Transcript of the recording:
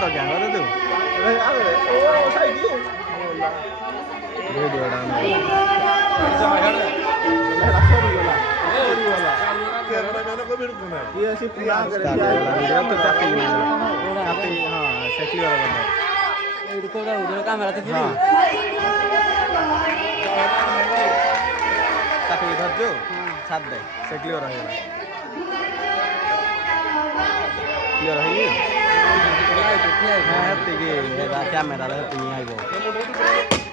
তো क्या करे तू वीडियो डाउन ये ऐसी पूरा वीडियो तो काफी हाँ सेटली वाला बंदा उधर कैमरा तो फ्री काफी इधर जो साथ दे सेटली वाला है क्लियर है ये हाँ है तो ये कैमरा है तो नहीं आएगा